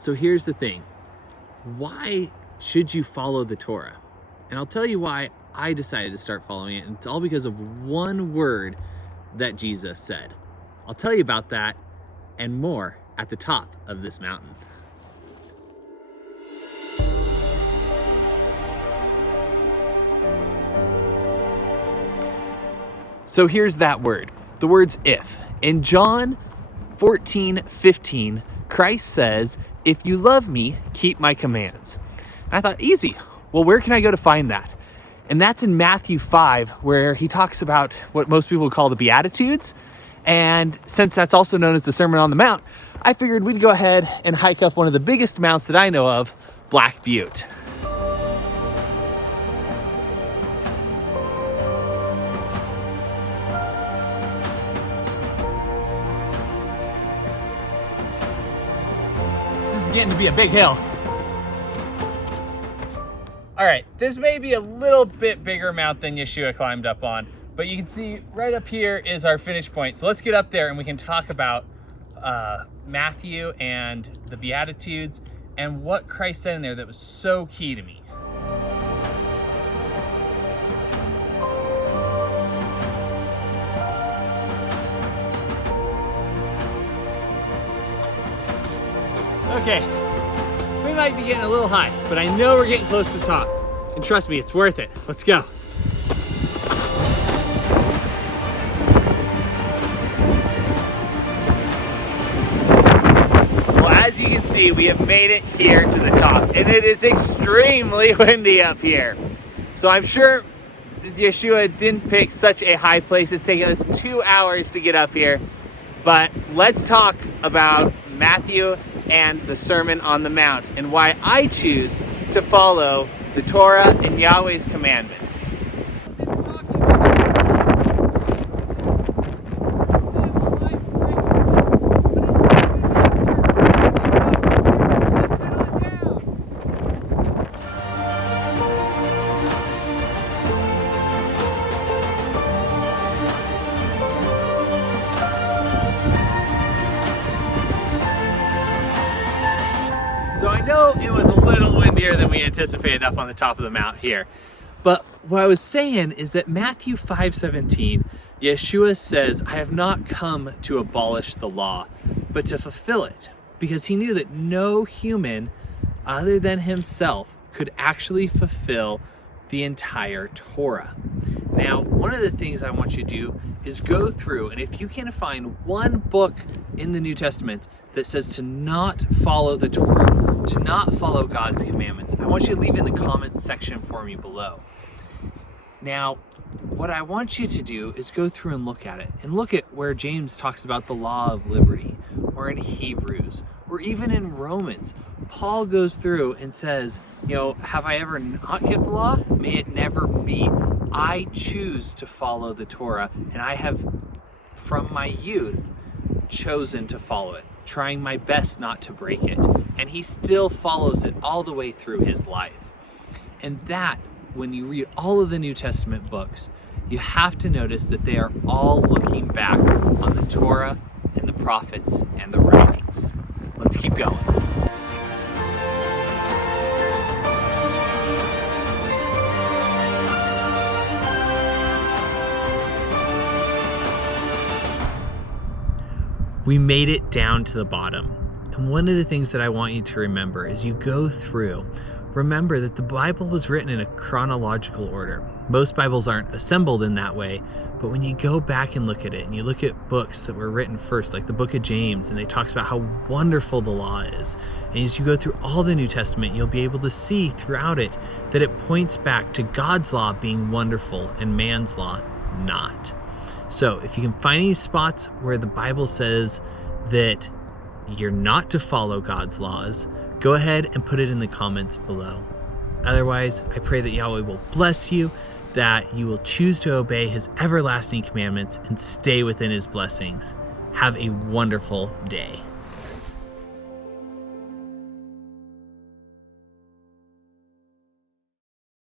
So here's the thing. Why should you follow the Torah? And I'll tell you why I decided to start following it. And it's all because of one word that Jesus said. I'll tell you about that and more at the top of this mountain. So here's that word. The word's if. In John 14:15, Christ says, "If you love me, keep my commands." And I thought, easy. Well, where can I go to find that? And that's in Matthew 5, where he talks about what most people call the Beatitudes. And since that's also known as the Sermon on the Mount, I figured we'd go ahead and hike up one of the biggest mounts that I know of, Black Butte. This is getting to be a big hill. All right, this may be a little bit bigger mount than Yeshua climbed up on, but you can see right up here is our finish point. So let's get up there and we can talk about Matthew and the Beatitudes and what Christ said in there that was so key to me. Okay, we might be getting a little high, but I know we're getting close to the top. And trust me, it's worth it. Let's go. Well, as you can see, we have made it here to the top, and it is extremely windy up here. So I'm sure Yeshua didn't pick such a high place. It's taken us 2 hours to get up here. But let's talk about Matthew and the Sermon on the Mount and why I choose to follow the Torah and Yahweh's commandments. So I know it was a little windier than we anticipated up on the top of the mount here. But what I was saying is that Matthew 5:17, Yeshua says, "I have not come to abolish the law, but to fulfill it," because he knew that no human other than himself could actually fulfill the entire Torah. Now, one of the things I want you to do is go through, and if you can find one book in the New Testament that says to not follow the Torah, to not follow God's commandments, I want you to leave it in the comments section for me below. Now, what I want you to do is go through and look at it, and look at where James talks about the law of liberty, or in Hebrews, or even in Romans. Paul goes through and says, have I ever not kept the law? May it never be. I choose to follow the Torah, and I have, from my youth, chosen to follow it, trying my best not to break it. And he still follows it all the way through his life. And that, when you read all of the New Testament books, you have to notice that they are all looking back on the Torah and the prophets and the writings. Let's keep going. We made it down to the bottom. And one of the things that I want you to remember as you go through, remember that the Bible was written in a chronological order. Most Bibles aren't assembled in that way, but when you go back and look at it, and you look at books that were written first, like the book of James, and it talks about how wonderful the law is. And as you go through all the New Testament, you'll be able to see throughout it that it points back to God's law being wonderful and man's law not. So if you can find any spots where the Bible says that you're not to follow God's laws, go ahead and put it in the comments below. Otherwise, I pray that Yahweh will bless you, that you will choose to obey his everlasting commandments and stay within his blessings. Have a wonderful day.